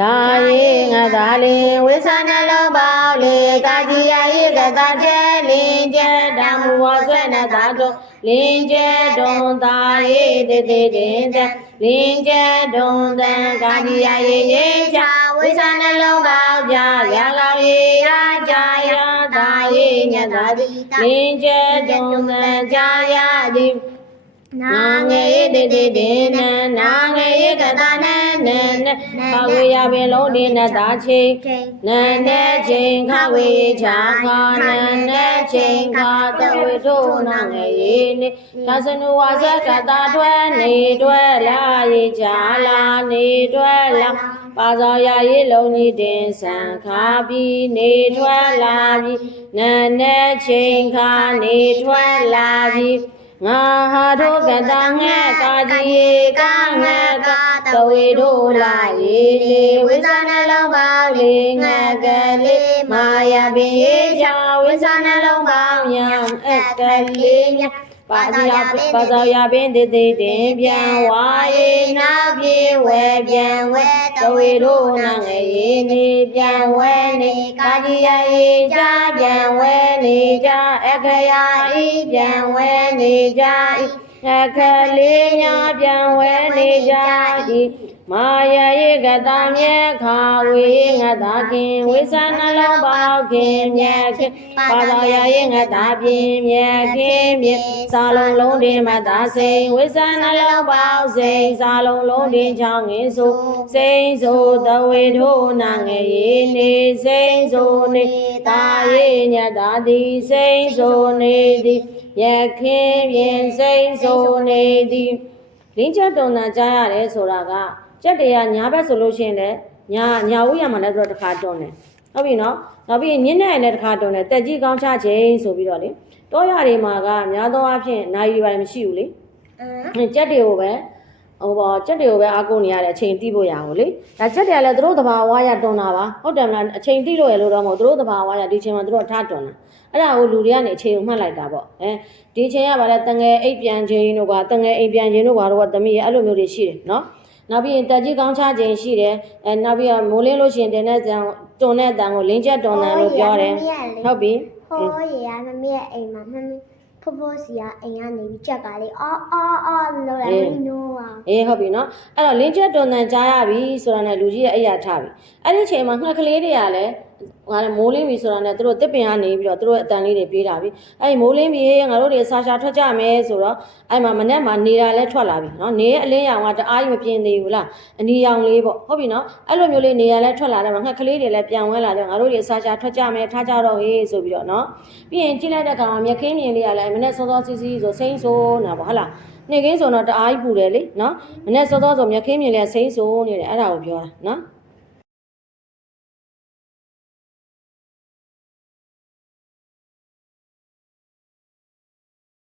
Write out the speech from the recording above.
လာရေငါသာလင်ဝိသနလုံးပေါလေကာကြီးရဲ့ကသာကျဲလင်းကျဲတမူဝဆွဲနသာတော်လင်းကျဲတွန်သာရေတေတေတင်တဲ့လင်းကျဲတွန်တန်ကာကြီးရဲ့ရေချဝိသနလုံးပေါကြရာကောင်းရေရာကြရသာရေညသာတိလင်းကျဲတွန်တန်ကြာရသည်နာငယ်တေတေတင်နာငယ်ကတာနဲ့ခဝေရပင်လုံးဒီနတာချင်းနဲ့ချင်းခဝေချာခနဲ့ချင်းခတဝေထုနာငယ်ရေနေသာစနုဝါဇကတာတွဲနေတွဲလာရေချာလာနေတွဲလာပါဇောရရေလုံးကြီးတင်ဆံခါပြီးနေတွဲလာပြီးနဲ့ချင်းခနေတွဲလာပြီးငါဟာတို့ကတငဲ့ကာကြီးကငဲ့ကတဝေတို့လာရေလေဝိဇာနှလုံးပေါင်းလေးငဲ့ကလေးမာယာပင်ရေချာဝိဇာနှလုံးပေါင်းညံကလေးညပါဇာယာပင်တေတေတင်ပြန်ဝါရေနာပြေဝဲပြန်ဝဲတဝေတို့နာငယ်ရေနေပြန်ဝဲနေကာကြီးရေချာပြန်ဝဲနေကြအခရာဤပြန်ဝဲနေကြအခလေးညာပြန်ဝဲနေကြမာယာရေကတာမြဲခါဝေငါတာခင်ဝိသနှလုံးပေါခင်မြဲခင်ပါတော်ယာရေငါတာပြင်းမြဲခင်မြဲစာလုံးလုံးတင်မတာစိန်ဝိသနှလုံးပေါစိန်စာလုံးလုံးတင်ချောင်းငင်းဆိုစိန်ဆိုတဝေထိုးနာငယ်ရေနေစိန်ဆိုနေတာရေညတာသည်စိန်ဆိုနေသည်ယခင်ပြင်းစိန်ဆိုနေသည်လင်းချက်တုံတန်ကြားရတယ်ဆိုတာကကြက်တရားညာဘက်ဆိုလို့ရှိရင်လည်းညာဦးရမှာလည်းသူတို့တစ်ခါတွန်းတယ်ဟုတ်ပြီနော်နောက်ပြီးညင်းနဲ့လည်းတစ်ခါတွန်းတယ်တက်ကြီးကောင်းချခြင်းဆိုပြီးတော့လေတောရတွေမှာကများသောအားဖြင့်နိုင်ရီပါတယ်မရှိဘူးလေကြက်တွေကိုပဲကြက်တွေကိုပဲအားကိုးနေရတဲ့အချိန်တိဖို့ရအောင်လေဒါကြက်တွေကလည်းသူတို့သဘာဝရတွန်းတာပါဟုတ်တယ်မလားအချိန်တိလို့ရလို့တော့မဟုတ်သူတို့သဘာဝရဒီချိန်မှာသူတို့ထားတွန်းတာအဲ့ဒါကိုလူတွေကနေအချိန်ကိုမှတ်လိုက်တာပေါ့ဒီချိန်ကဗါလဲတငယ်အိပ်ပြန်ခြင်းတို့ကတငယ်အိပ်ပြန်ခြင်းတို့ကတော့တမီးရဲ့အဲ့လိုမျိုးတွေရှိတယ်နော်နောက်ပြီးတက်ကြီးကောင်းချခြင်းရှိတယ်နောက်ပြီးမိုးလင်းလို့ရှိရင်တင်တဲ့တန်တွန်တဲ့အတန်ကိုလင်းချက်တွန်တယ်လို့ပြောတယ်ဟုတ်ပြီဟောရေရမမေအိမ်မှာဖိုးစီကအိမ်ကနေပြီးကြက်ကလေးအော်လို့လာမနိုးပါဟုတ်ပြီနော်အဲ့တော့လင်းချက်တွန်တန်ကြားရပြီဆိုတာနဲ့လူကြီးရဲ့အိယာထားပြီအဲ့ဒီချိန်မှာငှက်ကလေးတွေကလည်းငါလည်းမိုးလင်းပြီဆိုတာနဲ့သူတို့တစ်ပင်ကနေပြီးတော့သူတို့အတန်လေးတွေပြေးတာပြီအဲ့ဒီမိုးလင်းပြီငါတို့တွေစာရှာထွက်ကြမယ်ဆိုတော့အဲ့မှာမနေ့မှနေတာလည်းထွက်လာပြီနော်နေအလင်းရောင်ကတအားကြီးမပြင်းသေးဘူးလားအနီရောင်လေးပေါ့ဟုတ်ပြီနော်အဲ့လိုမျိုးလေးနေရလည်းထွက်လာတယ်မှာငှက်ကလေးတွေလည်းပြန်ဝဲလာတယ်ငါတို့တွေစာရှာထွက်ကြမယ်ထားကြတော့ဟေးဆိုပြီးတော့နော်ပြီးရင်ကြည့်လိုက်တဲ့အခါမှာမြက်ခင်းမြင်လေးကလည်းမနေ့စောစောစီးစီးဆိုစိမ့်ဆိုးနာပေါ့ဟုတ်လားနေခင်းဆိုတော့တအားကြီးပူတယ်လေနော်မနေ့စောစောဆိုမြက်ခင်းမြင်လေးစိမ့်ဆိုးနေတယ်အဲ့ဒါကိုပြောတာနော်